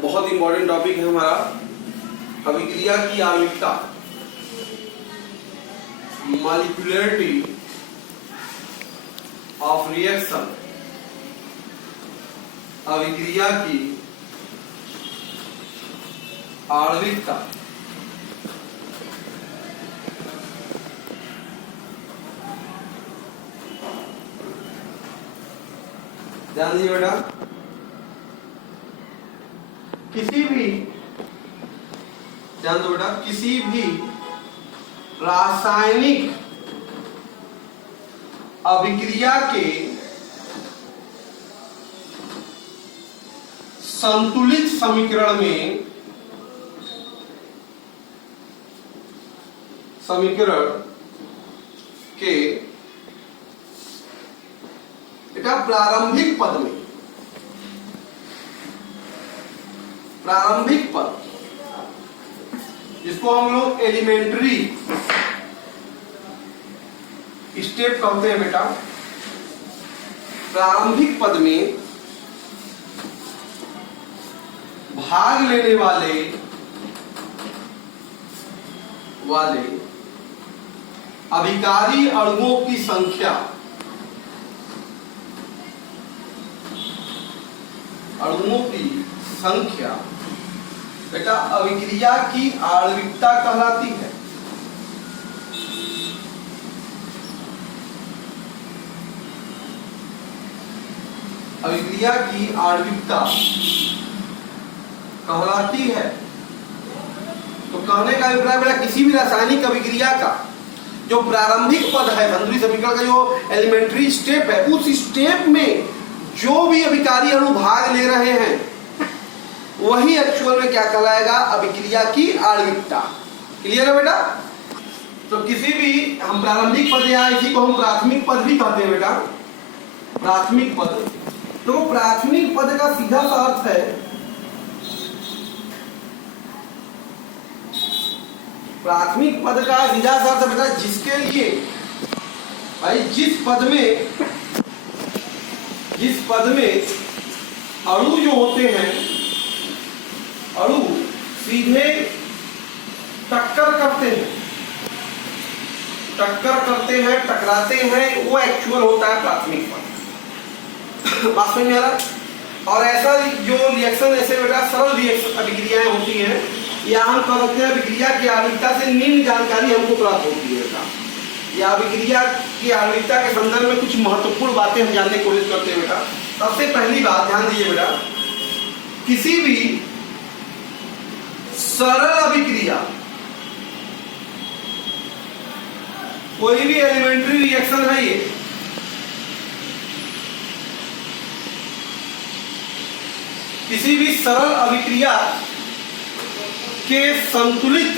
बहुत important topic है हमारा अभिक्रिया की आणविकता, मॉलिक्यूलरिटी ऑफ रिएक्शन, अभिक्रिया की आणविकता। ध्यान दीजिए बेटा, ध्यान दो बेटा, किसी भी रासायनिक अभिक्रिया के संतुलित समीकरण में बेटा प्रारंभिक पद जिसको हम लोग एलिमेंट्री स्टेप कहते हैं बेटा, प्रारंभिक पद में भाग लेने वाले अभिकारी अणुओं की संख्या, बेटा अभिक्रिया की आणविकता कहलाती है। अभिक्रिया की आणविकता कहलाती है। तो कहने का अभिप्राय बेटा किसी भी रासायनिक अभिक्रिया का जो प्रारंभिक पद है, संतुलित समीकरण का जो एलिमेंट्री स्टेप है, उस स्टेप में जो भी अभिकारी अणु भाग ले रहे हैं वही एक्चुअल में क्या कहलाएगा, अभिक्रिया की आणविकता। क्लियर है बेटा? तो किसी भी हम प्रारंभिक पद या इसी को हम प्राथमिक पद भी कहते हैं बेटा, प्राथमिक पद। तो प्राथमिक पद का सीधा सा अर्थ है, प्राथमिक पद का सीधा सा अर्थ बेटा जिसके लिए भाई जिस पद में अणु जो होते हैं, अणु सीधे टक्कर करते हैं, टकराते हैं, वो एक्चुअल होता है प्राथमिक पद। बात समझ में आ रहा? और ऐसा जो रिएक्शन ऐसे बेटा सरल रिएक्शन अभिक्रियाएं होती हैं, या हम कह सकते हैं अभिक्रिया की आणविकता से निम्न जानकारी हमको प्राप्त होती है बेटा, या अभिक्रिया की आणविकता के संदर्भ में कुछ महत्वपूर्ण बातें हम जानने की कोशिश करते हैं बेटा। सबसे पहली बात ध्यान दीजिए बेटा, किसी भी सरल अभिक्रिया, कोई भी एलिमेंट्री रिएक्शन है ये, किसी भी सरल अभिक्रिया के संतुलित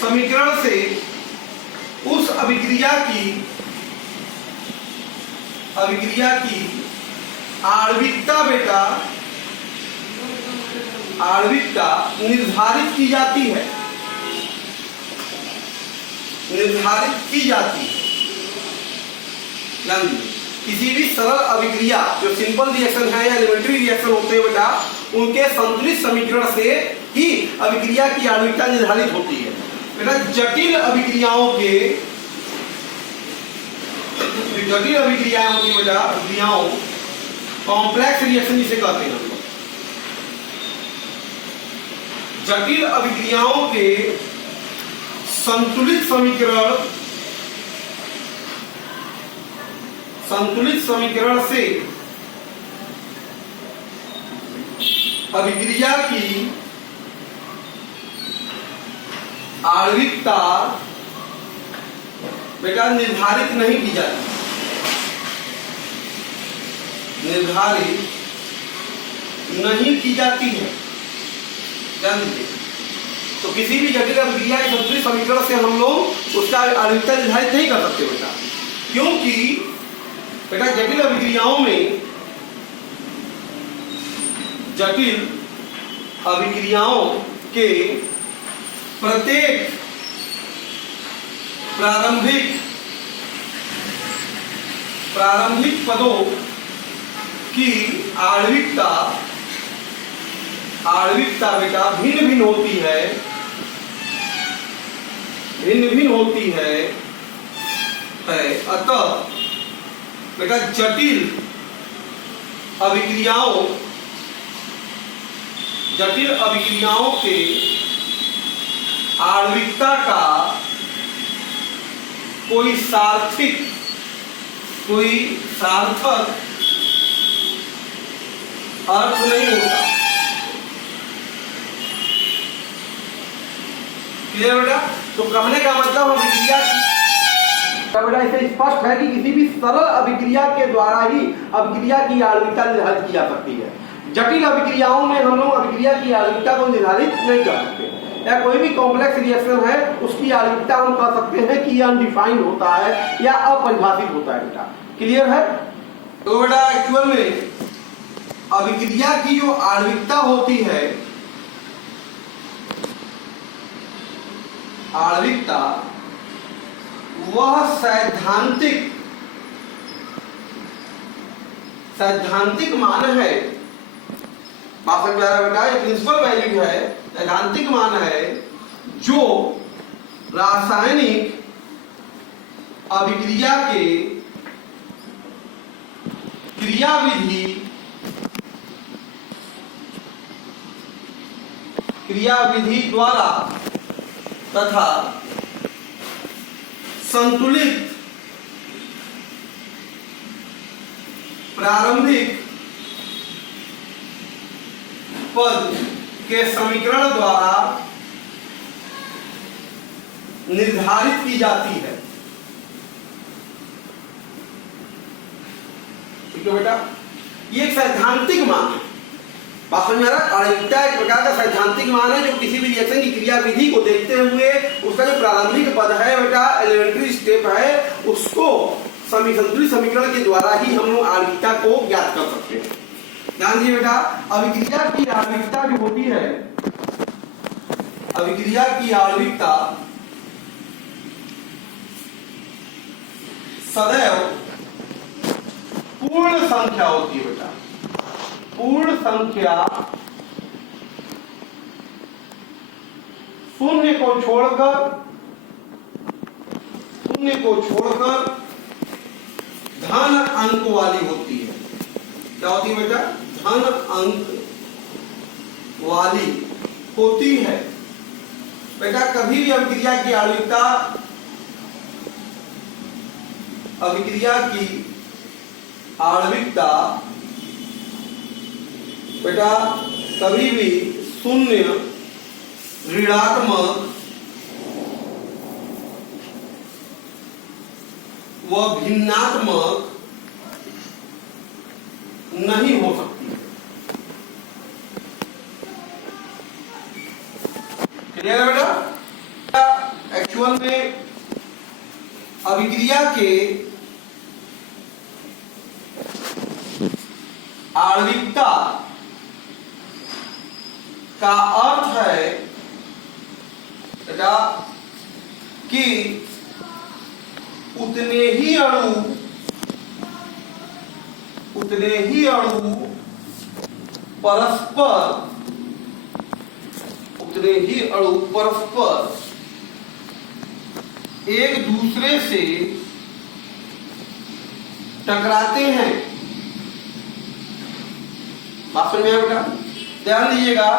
समीकरण से उस अभिक्रिया की आणविकता बेटा निर्धारित की जाती है, किसी भी सरल अभिक्रिया जो सिंपल रिएक्शन है या एलिमेंट्री रिएक्शन होते हैं बेटा, उनके संतुलित समीकरण से ही अभिक्रिया की आणविकता निर्धारित होती है बेटा। जटिल अभिक्रियाएं होती है बेटा, अभिक्रियाओं कॉम्प्लेक्स रिएक्शन जिसे कहते हैं हम लोग। जटिल अभिक्रियाओं के संतुलित समीकरण से अभिक्रिया की आणविकता बेटा निर्धारित नहीं की जाती, है। ध्यान दीजिए, तो किसी भी जटिल अभिक्रिया के संतुलित समीकरण से हम लोग उसका आणविकता निर्धारित नहीं कर सकते बेटा, क्योंकि बेटा जटिल अभिक्रियाओं के प्रत्येक प्रारंभिक प्रारंभिक पदों की आणविकता बेटा भिन्न भिन्न होती है, अतः बेटा जटिल अभिक्रियाओं के आणविकता का कोई सार्थक अर्थ नहीं होता। क्लियर बेटा? तो कहने का मतलब अभिक्रिया बेटा इसे स्पष्ट है कि किसी भी सरल अभिक्रिया के द्वारा ही अभिक्रिया की आणविकता निर्धारित की जा सकती है। जटिल अभिक्रियाओं में हम लोग अभिक्रिया की आणविकता को निर्धारित नहीं कर सकते, या कोई भी कॉम्प्लेक्स रिएक्शन है उसकी आणविकता हम कह सकते हैं कि यह अनडिफाइंड होता है या अपरिभाषित होता है बेटा। क्लियर है? तो बेटा एक्चुअल में अभिक्रिया की जो आणविकता होती है, आणविकता वह सैद्धांतिक मान है। बात समझ आ रहा है बेटा? ये प्रिंसिपल वैल्यू है, सैद्धांतिक मान है जो रासायनिक अभिक्रिया के क्रियाविधि द्वारा तथा संतुलित प्रारंभिक पद के समीकरण द्वारा निर्धारित की जाती है। ठीक है बेटा? ये एक सैद्धांतिक मान है। बात समझ आ रहा है? आणविकता एक प्रकार का सैद्धांतिक मान है जो किसी भी रिएक्शन की क्रियाविधि को देखते हुए उसका जो प्रारंभिक पद है बेटा, एलिमेंट्री स्टेप है, उसको संतुलित समीकरण के द्वारा ही हम लोग आणविकता को ज्ञात कर सकते हैं। ध्यान दीजिए बेटा, अभिक्रिया की आणविकता जो होती है, अभिक्रिया की आणविकता सदैव पूर्ण संख्या होती है बेटा। पूर्ण संख्या शून्य को छोड़कर धन अंक वाली होती है। क्या होती है बेटा? धन अंक वाली होती है बेटा। कभी भी अभिक्रिया की आणविकता बेटा कभी भी शून्य, ऋणात्मक व भिन्नात्मक नहीं हो सकती। क्लियर है बेटा? एक्चुअल में अभिक्रिया के आणविकता का अर्थ है बेटा कि उतने ही अणु परस्पर एक दूसरे से टकराते हैं। बात समझ में आया बेटा? ध्यान दीजिएगा,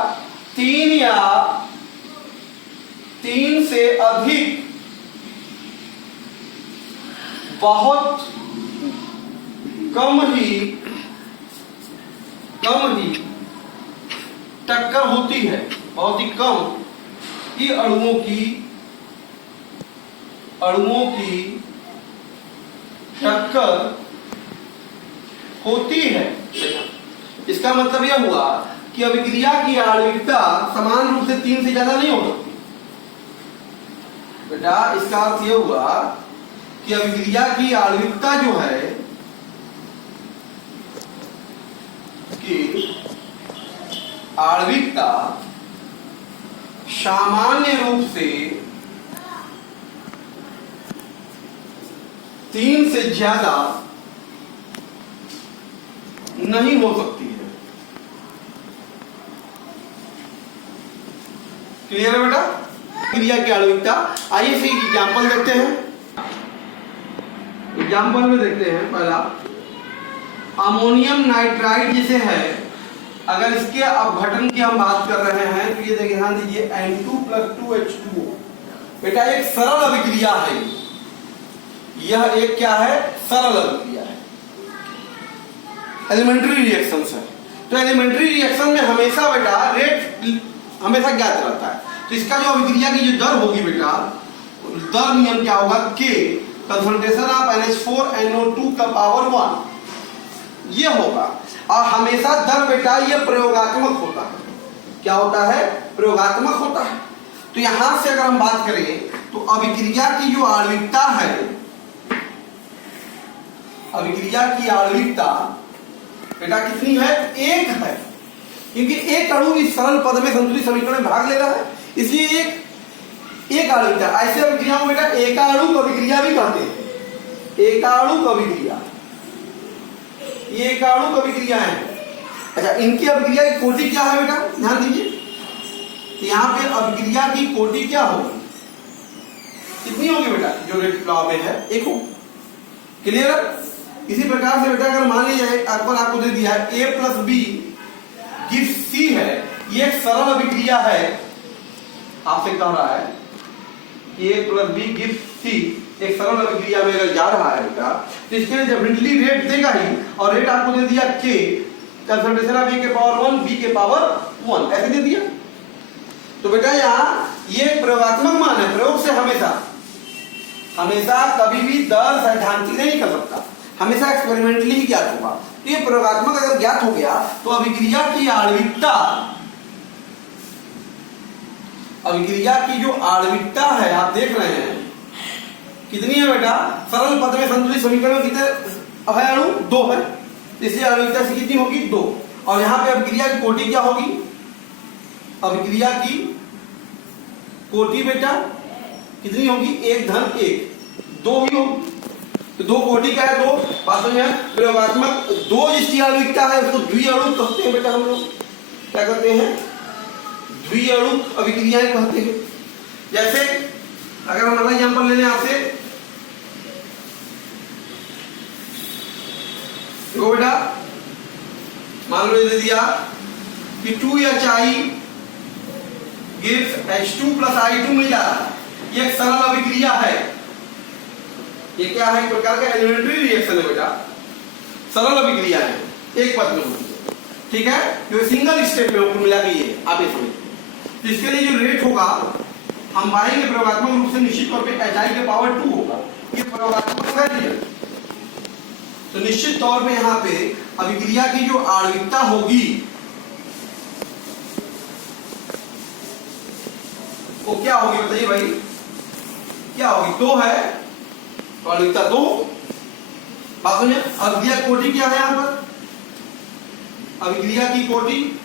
तीन से अधिक बहुत कम ही टक्कर होती है, बहुत ही कम ही अणुओं की टक्कर होती है। इसका मतलब यह हुआ कि अभिक्रिया की आणविकता समान रूप से 3 से ज्यादा नहीं हो सकती बेटा। इसका अर्थ यह हुआ कि अभिक्रिया की आणविकता जो है कि आणविकता सामान्य रूप से 3 से ज्यादा नहीं हो सकती है। क्लियर है बेटा? क्रिया की आणविकता। आइए से एक एग्जाम्पल देखते हैं। एग्जाम्पल में देखते हैं पहला, अमोनियम नाइट्राइड जैसे है, अगर इसके अपघटन की हम बात कर रहे हैं तो ये देखिए, ध्यान दीजिए, N2+2H2O। बेटा एक सरल अभिक्रिया है, यह एक क्या है? सरल अभिक्रिया है, एलिमेंट्री रिएक्शन है। तो एलिमेंट्री रिएक्शन में हमेशा बेटा रेट हमेशा ज्ञात रहता है। तो इसका जो अभिक्रिया की जो दर होगी बेटा, दर नियम क्या होगा? K कंसंट्रेशन ऑफ NH4NO2 का पावर 1 ये होगा। और हमेशा दर बेटा ये प्रयोगात्मक होता है। क्या होता है? प्रयोगात्मक होता है। तो यहां से अगर हम बात करें तो अभिक्रिया की जो आणविकता है, अभिक्रिया की आणविकता बेटा कितनी है? 1 है, क्योंकि एक अणु इस सरल पद में संतुलित समीकरण में भाग ले रहा है, इसलिए एक आणविकता। ऐसे अभिक्रियाओं बेटा एकाणुक अभिक्रिया भी कहते हैं, एकाणुक अभिक्रिया, ये एकाणुक अभिक्रिया है। अच्छा, इनकी अभिक्रिया की कोटि क्या है बेटा? ध्यान दीजिए, यहाँ पे अभिक्रिया की कोटि क्या होगी? कितनी होगी बेटा? जो रेट लॉ में है 1 हो। क्लियर? इसी प्रकार से बेटा अगर मान लीजिए आपको दे दिया है A+B गिव्स C है, ये एक सरल अभिक्रिया है, आपसे कह रहा है A+B गिव्स C एक सरल अभिक्रिया में अगर जा रहा है बेटा, तो इसके लिए डेफिनेटली रेट देगा ही। और रेट आपको दे दिया K कंसंट्रेशन ऑफ A के पावर 1 B के पावर 1 ऐसे दे दिया। तो बेटा यहाँ ये प्रयोगात्मक मान है, प्रयोग से हमेशा कभी भी दर सैद्धांतिक नहीं कर सकता, हमेशा एक्सपेरिमेंटली ही ज्ञात होगा। तो ये प्रयोगात्मक अगर ज्ञात हो गया तो अभिक्रिया की आणविकता, अभिक्रिया की जो आणविकता है आप देख रहे हैं कितनी है बेटा? सरल पद में संतुलित समीकरण में कितने है अणु? 2 है, इसलिए आणविकता से कितनी होगी? 2। और यहाँ पे अभिक्रिया की कोटि क्या होगी? अभिक्रिया की कोटि बेटा कितनी होगी? 1 धन 1 2 ही होगी। तो 2 कोटि क्या है? 2 वास्तव में प्रयोगात्मक 2 जिसकी आणविकता है उसको द्विअणु कहते हैं बेटा। हम लोग क्या कहते हैं? द्विअणु अभिक्रियाएं कहते हैं। जैसे अगर हम अगला एग्जाम्पल ले लें आपसे, देखो बेटा, मान लो दे दिया कि 2HI गिव्स H2+I2 मिल जा रहा है, ये एक सरल अभिक्रिया है। ये क्या है? एक प्रकार का एलिमेंट्री रिएक्शन है बेटा, सरल अभिक्रिया है, एक पद में होती है, ठीक है? जो सिंगल स्टेप में मिला के ये आप ये समझिए। तो इसके लिए जो रेट होगा हम पाएंगे प्रयोगात्मक रूप से निश्चित तौर पे HI के पावर 2 होगा। ये प्रयोगात्मक है। तो निश्चित तौर पे यहाँ पे अभिक्रिया की जो आणविकता होगी वो क्या होगी बताइए भाई? क्या होगी? 2 है, तो आणविकता 2। बात में अभिक्रिया कोटि क्या है यहाँ पर? अभिक्रिया की कोटि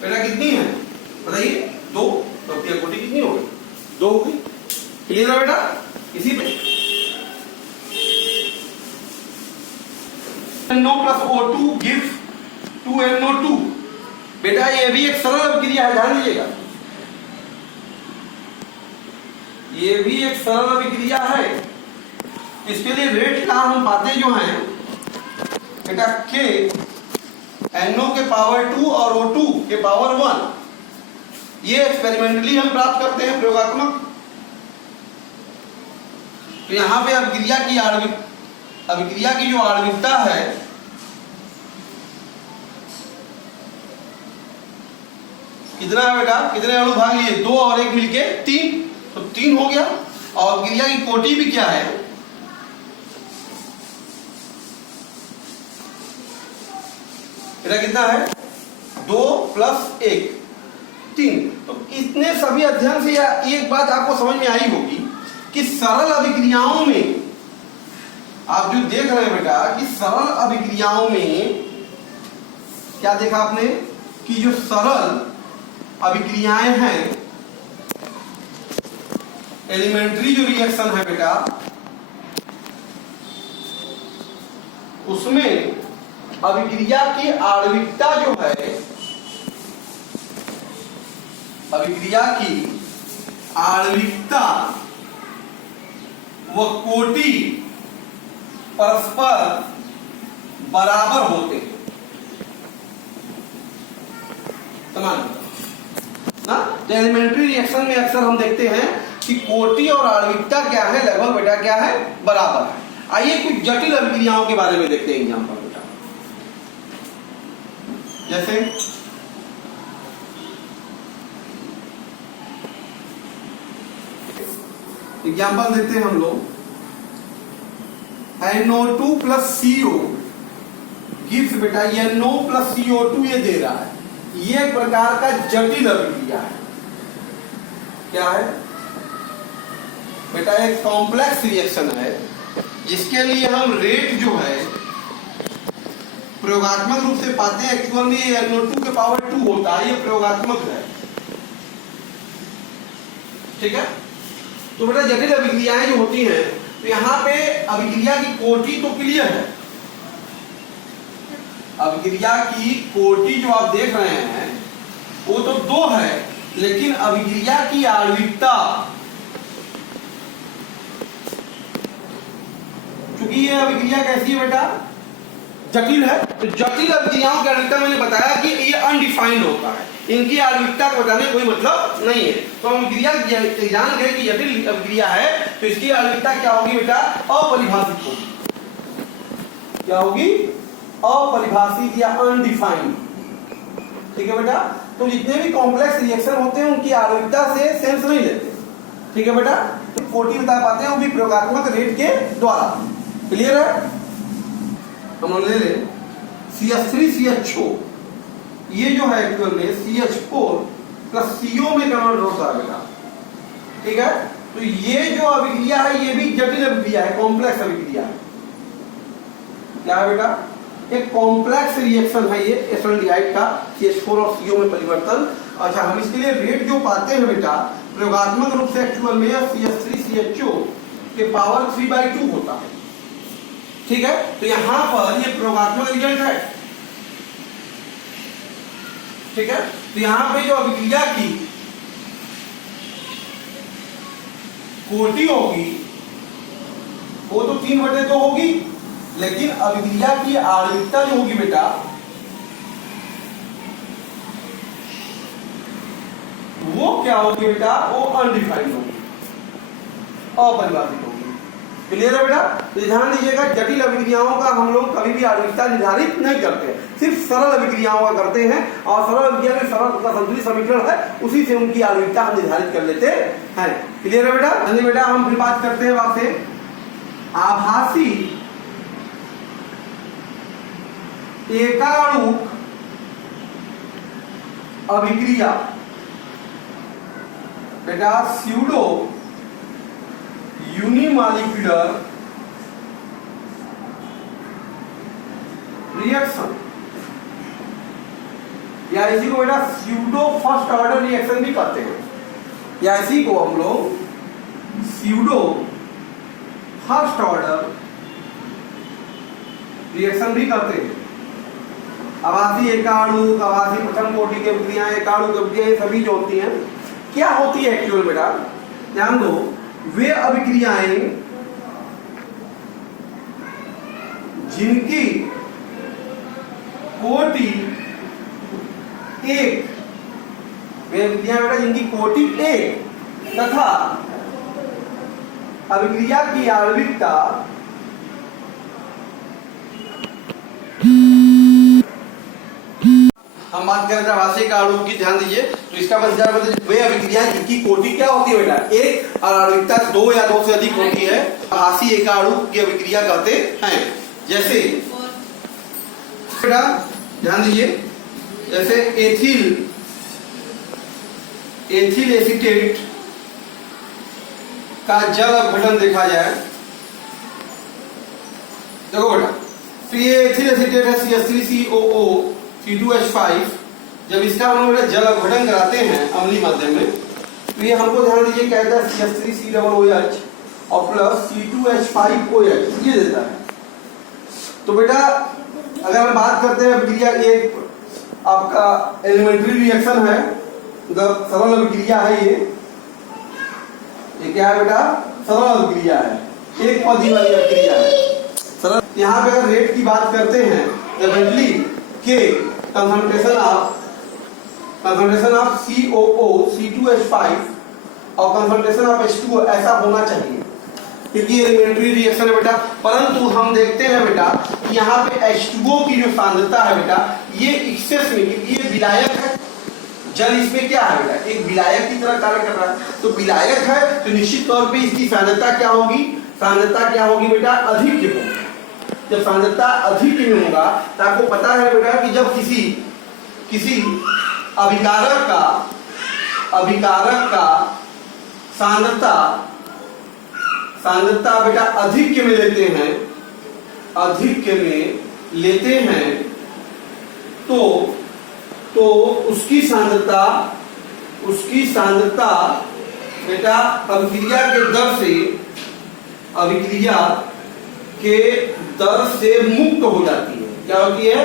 बेटा कितनी है बताइए? 2। तो अभिक्रिया कोटि कितनी होगी? 2 होगी। क्लियर है बेटा? इसी पे NO+O2 गिव्स 2NO2 बेटा ये भी एक सरल अभिक्रिया है, ध्यान दीजिएगा, ये भी एक सरल अभिक्रिया है। इसके लिए रेट का हम पाते जो हैं बेटा K NO के पावर 2 और O2 के पावर 1, ये एक्सपेरिमेंटली हम प्राप्त करते हैं, प्रयोगात्मक। तो यहां पे अभिक्रिया की जो आणविकता है कितना है बेटा? कितने अणु भाग लिए? 2 और 1 मिलके 3, तो 3 हो गया। और अभिक्रिया की कोटि भी क्या है? बेटा कितना है? 2 + 1 3। तो इतने सभी अध्ययन से एक बात आपको समझ में आई होगी कि सरल अभिक्रियाओं में आप जो देख रहे हैं बेटा कि सरल अभिक्रियाओं में क्या देखा आपने कि जो सरल अभिक्रियाएं हैं, एलिमेंट्री जो रिएक्शन है बेटा, उसमें अभिक्रिया की आणविकता जो है, अभिक्रिया की आणविकता व कोटि परस्पर बराबर होते हैं, समान ना। तो एलिमेंट्री रिएक्शन में अक्सर हम देखते हैं कि कोटि और आणविकता क्या है, लगभग बेटा क्या है, बराबर है। आइए कुछ जटिल अभिक्रियाओं के बारे में देखते हैं एग्जाम्पल बेटा। जैसे एग्जाम्पल देते हैं हम लोग, NO2 प्लस CO गिव्स बेटा NO प्लस CO2 ये दे रहा है। ये एक प्रकार का जटिल अभिक्रिया है। क्या है बेटा? एक कॉम्प्लेक्स रिएक्शन है जिसके लिए हम रेट जो है प्रयोगात्मक रूप से पाते हैं। एक्चुअल में ये NO2 के पावर 2 होता है, ये प्रयोगात्मक है। ठीक है। तो बेटा जटिल अभिक्रियाएं जो होती हैं, तो यहां पे अभिक्रिया की कोटि तो क्लियर है। अभिक्रिया की कोटि जो आप देख रहे हैं वो तो 2 है, लेकिन अभिक्रिया की आणविकता, क्योंकि ये अभिक्रिया कैसी है बेटा? जटिल है। तो जटिल अभिक्रियाओं की आणविकता मैंने बताया कि ये अनडिफाइंड होता है, इनकी आणविकता को बताने कोई मतलब नहीं है। तो हम अभिक्रिया जान गए कि जटिल अभिक्रिया है, तो इसकी आणविकता क्या होगी बेटा? अपरिभाषित होगी। क्या होगी? अपरिभाषित या अनडिफाइंड। ठीक है बेटा। तो जितने भी कॉम्प्लेक्स रिएक्शन होते हैं उनकी आणविकता से सेंस नहीं लेते। ठीक है बेटा। तो कोटि बता पाते हैं वो भी प्रयोगात्मक रेट के द्वारा। क्लियर है? हम लोग ले लें CH3CHO, ये जो है एक्चुअल में CH4 प्लस CO में कन्वर्ट होता है बेटा। ठीक है। तो ये जो अभिक्रिया है ये भी जटिल अभिक्रिया है, कॉम्प्लेक्स अभिक्रिया है। क्या है बेटा? एक कॉम्प्लेक्स रिएक्शन है ये एसिडाइड का, CH4 और CO में परिवर्तन। अच्छा, हम इसके लिए रेट जो पाते हैं बेटा प्रयोगात्मक रूप से एक्चुअल में CH3CHO के पावर 3/2 होता है। ठीक है। तो यहां पर ये प्रयोगात्मक रिजल्ट है। ठीक है। तो यहां पे जो अभिक्रिया की कोटि होगी वो तो 3/2 होगी, लेकिन अभिक्रिया की आणविकता जो होगी बेटा वो क्या होगी बेटा? वो अनडिफाइंड होगी, अपरिभाषित होगी। क्लियर है बेटा? तो ध्यान दीजिएगा, जटिल अभिक्रियाओं का हम लोग कभी भी आणविकता निर्धारित नहीं करते, सिर्फ सरल अभिक्रियाओं का करते हैं। और सरल अभिक्रिया में सरल का संतुलित समीकरण है, उसी से उनकी आणविकता हम निर्धारित कर लेते हैं। क्लियर है बेटा? चलिए बेटा हम फिर बात करते हैं वहां से आभासी एकाणुक अभिक्रिया बेटा स्यूडो यूनिमॉलिक्यूलर रिएक्शन, या इसी को बेटा स्यूडो फर्स्ट ऑर्डर रिएक्शन भी कहते हैं, या इसी को हम लोग स्यूडो फर्स्ट ऑर्डर रिएक्शन भी करते हैं। आभासी एकाणुक, आभासी प्रथम कोटि की अभिक्रियाएं, एकाणुक अभिक्रियाएं सभी जो होती हैं, क्या होती है एक्चुअल बेटा? ध्यान दो, वे अभिक्रियाएं जिनकी कोटि 1, वे अभिक्रियाएं बेटा जिनकी कोटि 1 तथा अभिक्रिया की आणविकता हम बात करें आभासी एकाणुक की, ध्यान दीजिए। तो इसका बस वे अभिक्रियाएं जिनकी कोटि क्या होती है बेटा? 1 और आणविकता 2 या 2 से अधिक होती है, आभासी एकाणुक की अभिक्रिया कहते हैं। जैसे बेटा ध्यान दीजिए, जैसे एथिल एसीटेट का जल अपघटन देखा जाए, देखो बेटा, तो ये एथिल एसीटेट है CH3COO C2H5। जब इसका हम लोग जल अपघटन कराते हैं अम्लीय माध्यम में, तो ये हमको ध्यान दीजिए कहता है CH3COOH और प्लस C2H5OH ये देता है। तो बेटा अगर हम बात करते हैं अभिक्रिया, एक आपका एलिमेंट्री रिएक्शन है, मतलब सरल अभिक्रिया है ये क्या है बेटा? सरल अभिक्रिया है, एक पदी वाली अभिक्रिया है सरल। यहाँ पे अगर रेट की बात करते हैं डेफिनेटली के कंसंट्रेशन ऑफ COO C2H5 और कंसंट्रेशन ऑफ H2O ऐसा होना चाहिए, क्योंकि एलिमेंट्री रिएक्शन है बेटा। परंतु हम देखते हैं बेटा कि यहाँ पे H2O की जो सांद्रता है बेटा, ये एक्सेस में, क्योंकि ये विलायक है, जल इसमें क्या है बेटा? एक विलायक की तरह कार्य कर रहा है। तो विलायक है तो निश्चित तौर पे इसकी सांद्रता क्या होगी? सांद्रता क्या होगी बेटा? अधिक होगी। जब सांद्रता अधिक में होगा तो आपको पता है बेटा कि जब किसी अभिकारक का सांद्रता बेटा अधिक में लेते हैं तो उसकी सांद्रता बेटा अभिक्रिया के दर से मुक्त हो जाती है। क्या होती है?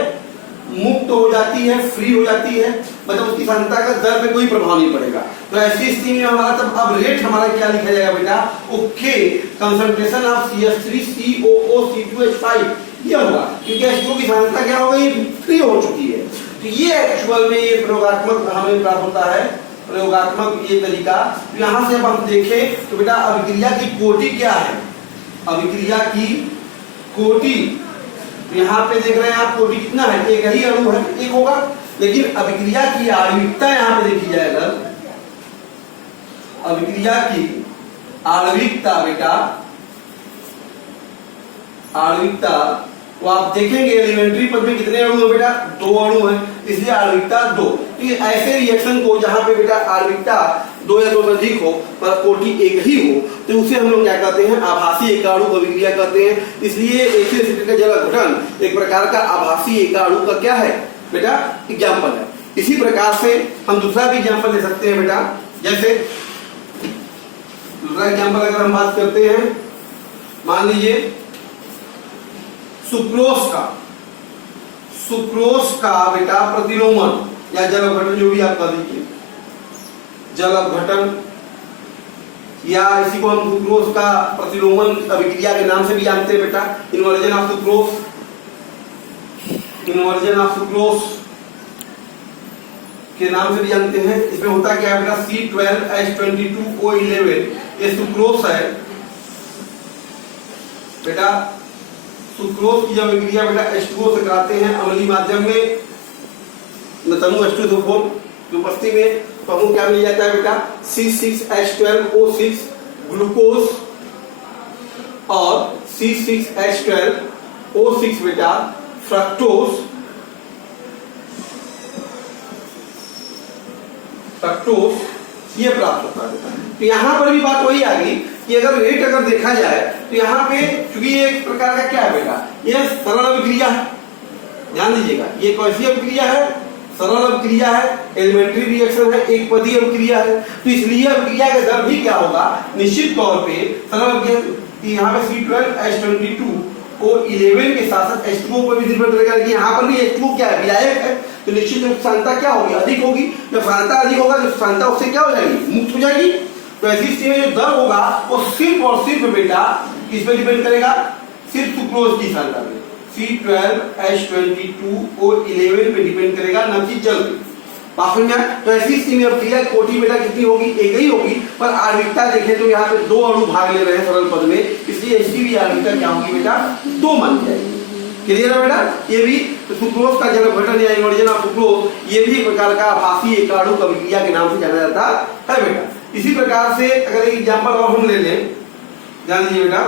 मुक्त हो जाती है, फ्री हो जाती है, मतलब उसकी सांद्रता का दर पे कोई प्रभाव नहीं पड़ेगा। तो ऐसी स्थिति में हमारा तब अब रेट हमारा क्या लिखा जाएगा बेटा? Okay, concentration of CH3COO C2H5 ये होगा, क्योंकि H2O की सांद्रता क्या हो गई? फ्री हो चुकी है। तो ये एक्चुअल में ये प्रयोगात्मक हमें प्राप्त होता है, प्रयोगात्मक ये तरीका। तो यहाँ से अब हम देखें तो बेटा अभिक्रिया की कोटि क्या है? अभिक्रिया की कोटि यहाँ पे देख रहे हैं आप, कोटि कितना है? एक ही अणु है, एक होगा। लेकिन अभिक्रिया की आणविकता यहाँ पे देखी जाए अगर, अभिक्रिया की आणविकता बेटा, आणविकता तो आप देखेंगे एलिमेंट्री पद में कितने अणु है बेटा? 2 अणु है, इसलिए आणविकता 2। ऐसे रिएक्शन को जहां पे बेटा आणविकता 2 या 2 से अधिक हो पर कोटि एक ही हो, तो उसे हम लोग क्या कहते हैं? आभासी एकाणु अभिक्रिया कहते हैं। इसलिए ऐसे स्थिति का जल अपघटन एक प्रकार का आभासी एकाणु का क्या है बेटा? एग्जाम्पल है। इसी प्रकार से हम दूसरा भी एग्जाम्पल ले सकते हैं बेटा। जैसे दूसरा एग्जाम्पल अगर हम बात करते हैं, मान लीजिए सुक्रोज का बेटा प्रतिलोमन या जल अपघटन, जो भी आप कह दीजिए, जल अपघटन, या इसी को हम सुक्रोज का प्रतिलोमन अभिक्रिया के नाम से भी जानते हैं बेटा। इन्वर्जन ऑफ सुक्रोज के नाम से भी जानते हैं। इसमें होता क्या है बेटा? C12H22O11 ये सुक्रोज है बेटा। सुक्रोज की जब अभिक्रिया बेटा H2O से कराते हैं अम्लीय माध्यम में, तनु H2SO4 की उपस्थिति में, तो हमको क्या मिल जाता है बेटा? C6H12O6 ग्लूकोज और C6H12O6 बेटा फ्रक्टोज ये प्राप्त होता है। तो यहाँ पर भी बात वही आ गई कि अगर रेट अगर देखा जाए तो यहाँ पे चूंकि ये एक प्रकार का क्या है बेटा? ये सरल अभिक्रिया है, ध्यान दीजिएगा, ये कैसी अभिक्रिया है? सरल अभिक्रिया है, एलिमेंट्री रिएक्शन है, एक पदी अभिक्रिया है। तो इसलिए अभिक्रिया का दर भी क्या होगा? निश्चित तौर पे सरल अभिक्रिया, यहाँ पे C12H22O11 के साथ साथ H2O पर भी निर्भर करेगा कि यहाँ पर भी H2O क्या है? विलायक है, तो निश्चित रूप से सांद्रता क्या होगी? अधिक होगी। जब सांद्रता अधिक होगा तो सांद्रता उससे क्या हो जाएगी? मुक्त हो जाएगी। तो ऐसी स्थिति में जो दर होगा वो सिर्फ और सिर्फ बेटा किस पे डिपेंड करेगा? सिर्फ सुक्रोज की सांद्रता पे, C12H22O11 पे डिपेंड करेगा, न कि जल पे। बात समझ में? तो ऐसी स्थिति में अभिक्रिया कोटि बेटा कितनी होगी? एक ही होगी, पर आणविकता देखें तो यहाँ पे 2 अणु भाग ले रहे हैं सरल पद में, इसलिए इसकी भी आणविकता क्या होगी बेटा? 2 मान जाएगी। क्लियर है बेटा? ये भी सुक्रोज का जल अपघटन या इन्वर्जन ऑफ सुक्रोज, ये भी एक प्रकार का आभासी एकाणु अभिक्रिया के नाम से जाना जाता है बेटा। इसी प्रकार से अगर एक एग्जांपल और हम ले लें, ध्यान दीजिए बेटा,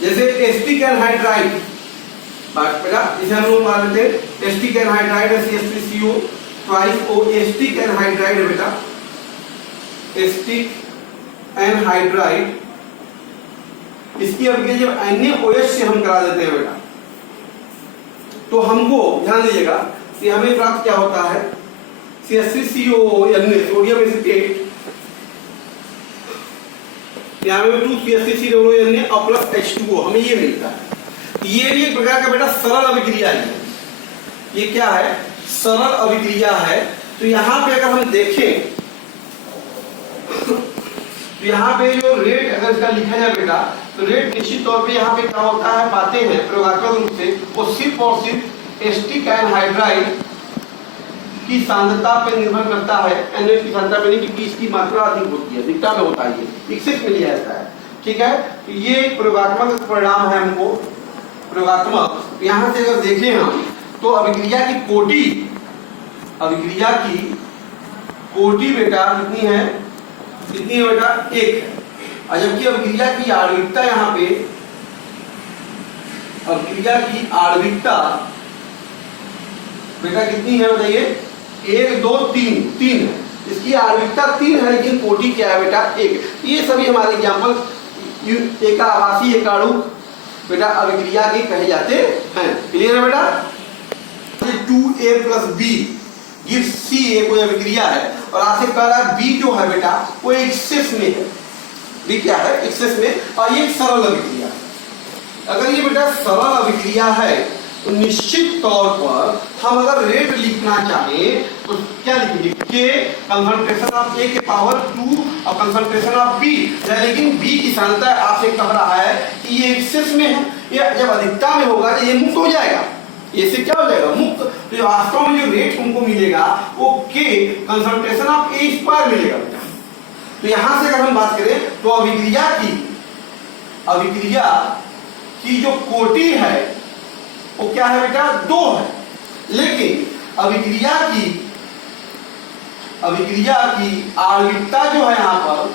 जैसे एस्टिक एनहाइड्राइड बेटा, इसे हम लोग मान लेते हैं एस्टिक एनहाइड्राइड है CH3CO twice O asterisk anhydride है बेटा, एस्टिक एनहाइड्राइड। इसकी अभिक्रिया जब NaOH से हम करा देते हैं बेटा, तो हमको ध्यान दीजिएगा कि हमें प्राप्त क्या होता है? CH3CO सोडियम एसीटेट यहाँ पे 2CH3COONA और प्लस H2O हमें ये मिलता है। ये भी एक प्रकार का बेटा सरल अभिक्रिया है। ये क्या है? सरल अभिक्रिया है। तो यहाँ पे अगर हम देखें तो यहाँ पे जो रेट अगर इसका लिखा जाए बेटा, तो रेट निश्चित तौर पे यहाँ पे क्या होता है, पाते हैं प्रयोगात्मक रूप से, वो सिर्फ और सिर्फ एसिटिक एनहाइड्राइड की सांद्रता पे निर्भर करता है। NaOH की सांद्रता पे नहीं, क्योंकि इसकी मात्रा अधिक होती है, अधिकता में होता है, ये 61 मिली जाता है। ठीक है, ये प्रयोगात्मक परिणाम है हमको प्रयोगात्मक। यहाँ से अगर देखें हम तो अभिक्रिया की कोटि, अभिक्रिया की कोटि बेटा कितनी है? कितनी है बेटा? 1 है। और जबकि अभिक्रिया की आणविकता यहाँ पे, अभिक्रिया की आणविकता बेटा कितनी है बताइए? 1 2 3 है। इसकी आणविकता 3 है, लेकिन कोटि क्या है बेटा? 1। ये सभी हमारे एग्जाम्पल एक आभासी एकाणु बेटा अभिक्रिया के कहे जाते हैं। क्लियर है बेटा? 2A + B गिव्स CA कोई अभिक्रिया है, और आपसे कह रहा है B जो है बेटा वो एक्सेस में है। B क्या है? एक्सेस में, और ये सरल अभिक्रिया है। अगर ये बेटा सरल अभिक्रिया है तो निश्चित तौर पर हम अगर रेट लिखना चाहें तो क्या लिखेंगे? K कंसंट्रेशन ऑफ A के पावर 2 और कंसंट्रेशन ऑफ B। लेकिन B की सांद्रता आपसे कह रहा है कि ये एक्सेस में है, ये जब अधिकता में होगा तो ये मुक्त हो जाएगा। ये से क्या हो जाएगा? मुक्त। तो वास्तव में जो रेट हमको मिलेगा वो K कंसंट्रेशन ऑफ A² मिलेगा बेटा। तो यहां से अगर हम बात करें तो अभिक्रिया की जो कोटि है वो क्या है बेटा? 2 है। लेकिन अभिक्रिया की आणविकता जो है, यहाँ पर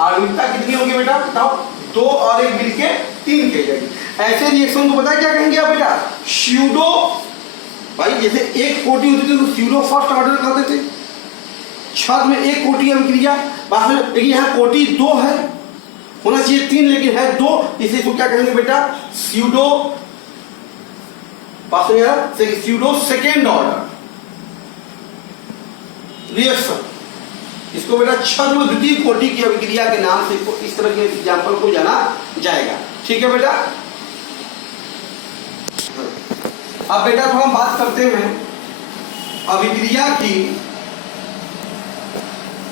आणविकता कितनी होगी बेटा? बताओ। 2 और 1 मिलके 3 कह जाएगी। ऐसे रिएक्शन को पता है क्या कहेंगे आप बेटा? स्यूडो। भाई जैसे एक कोटि होती थी तो स्यूडो फर्स्ट ऑर्डर कर देते, छद में एक कोटि अभिक्रिया, बाद में लेकिन यहाँ कोटि 2 है, होना चाहिए 3 लेकिन है 2, इसी को क्या कहेंगे बेटा? Pseudo pseudo second order reaction. इसको बेटा छद्म द्वितीय कोटि की अभिक्रिया के नाम से इस तरह के एग्जाम्पल को जाना जाएगा। ठीक है बेटा? अब बेटा तो हम बात करते हैं अभिक्रिया की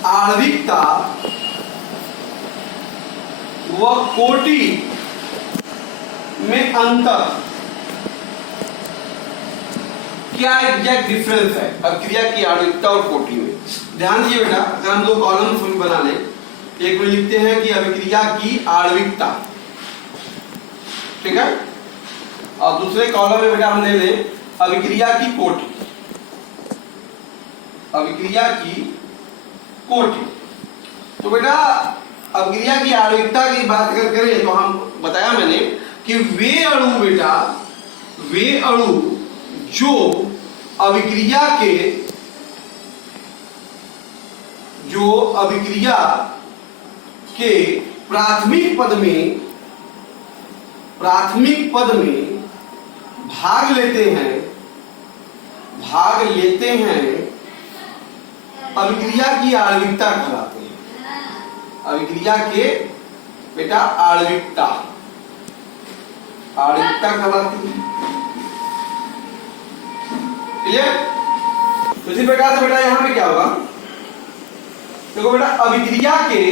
आणविकता व कोटि में अंतर, क्या एग्जैक्ट डिफरेंस है अभिक्रिया की आणविकता और कोटि में? ध्यान दीजिए बेटा, अगर हम 2 कॉलम बना लें, एक में लिखते हैं कि अभिक्रिया की आणविकता, ठीक है, और दूसरे कॉलम में बेटा हम ले लें अभिक्रिया की कोटि, अभिक्रिया की कोटि। तो बेटा अभिक्रिया की आणविकता की बात अगर करें तो हम बताया मैंने कि वे अणु बेटा, वे अणु जो अभिक्रिया के प्राथमिक पद में भाग लेते हैं अभिक्रिया की आणविकता कहलाते हैं। अभिक्रिया के बेटा आणविकता कहलाती है। क्लियर? इसी प्रकार से बेटा यहां पे क्या होगा? देखो बेटा अभिक्रिया के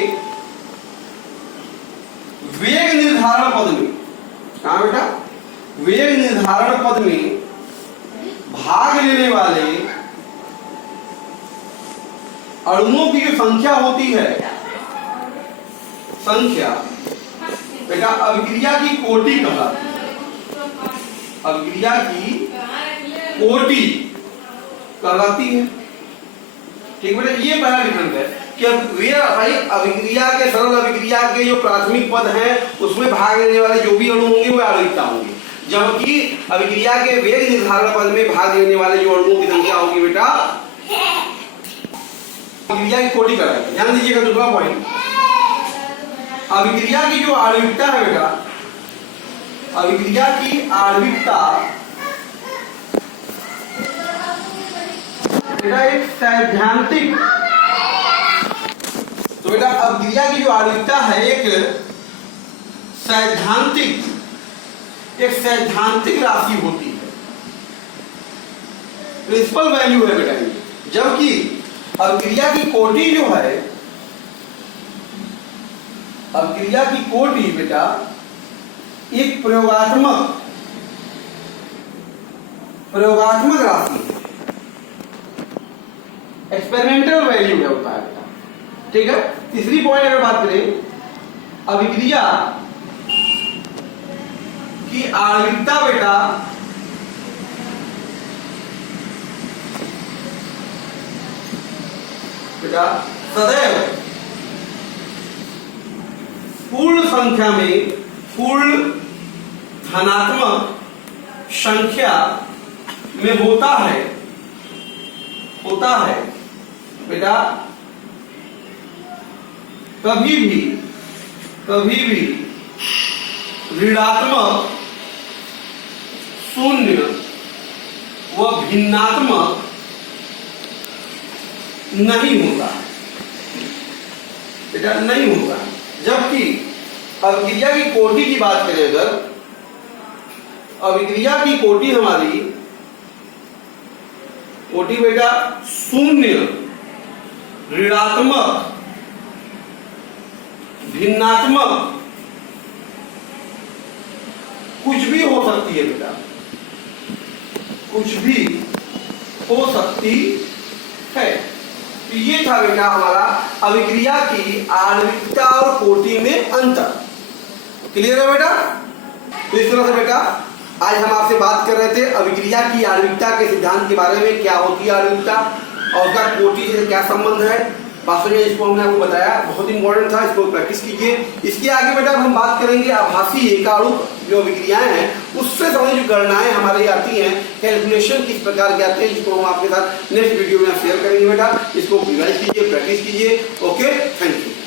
वेग निर्धारण पद में, कहां बेटा? वेग निर्धारण पद में भाग लेने वाले अणुओं की जो संख्या होती है, संख्या बेटा अभिक्रिया की कोटि कहलाती है। अभिक्रिया की कोटि कहलाती है। ठीक बेटा, ये पहला डिफरेंस है कि भाई अभिक्रिया के, सरल अभिक्रिया के जो प्राथमिक पद हैं उसमें भाग लेने वाले जो भी अणु होंगे वो आणविकता होंगे, जबकि अभिक्रिया के वेग निर्धारण पद में भाग लेने वाले जो अणुओं की संख्या होगी बेटा अभिक्रिया की कोटि कहलाएगी। ध्यान दीजिएगा दूसरा पॉइंट, अभिक्रिया की जो आणविकता है बेटा, अभिक्रिया की आणविकता बेटा एक सैद्धांतिक, तो बेटा अभिक्रिया की जो आणविकता है एक सैद्धांतिक राशि होती है, प्रिंसिपल वैल्यू है बेटा। जबकि अभिक्रिया की कोटि जो है, अभिक्रिया की कोटि बेटा एक प्रयोगात्मक राशि है, एक्सपेरिमेंटल वैल्यू है होता है बेटा। ठीक है। तीसरी पॉइंट अगर बात करें, अभिक्रिया की आणविकता बेटा सदैव पूर्ण संख्या में, पूर्ण धनात्मक संख्या में होता है बेटा। कभी भी ऋणात्मक, शून्य व भिन्नात्मक नहीं होता बेटा, नहीं होता। जबकि अभिक्रिया की कोटि की बात करें, अगर अभिक्रिया की कोटि हमारी कोटि बेटा शून्य, ऋणात्मक, भिन्नात्मक कुछ भी हो सकती है बेटा, कुछ भी हो सकती है। तो ये था बेटा हमारा अभिक्रिया की आणविकता और कोटि में अंतर। क्लियर है बेटा? तो इस तरह से बेटा आज हम आपसे बात कर रहे थे अभिक्रिया की आणविकता के सिद्धांत के बारे में, क्या होती है आणविकता और उसका कोटि से क्या संबंध है। वास्तव में इसको हमने आपको बताया, बहुत इंपॉर्टेंट था, इसको प्रैक्टिस कीजिए। इसके आगे बेटा हम बात करेंगे आभासी एकाणुक जो अभिक्रियाएं हैं उससे संबंधित जो गणनाएं हमारे आती हैं, कैलकुलेशन किस प्रकार के आते हैं, जिसको हम आपके साथ नेक्स्ट वीडियो में शेयर करेंगे बेटा। इसको रिवाइज कीजिए, प्रैक्टिस कीजिए। Okay, thank you.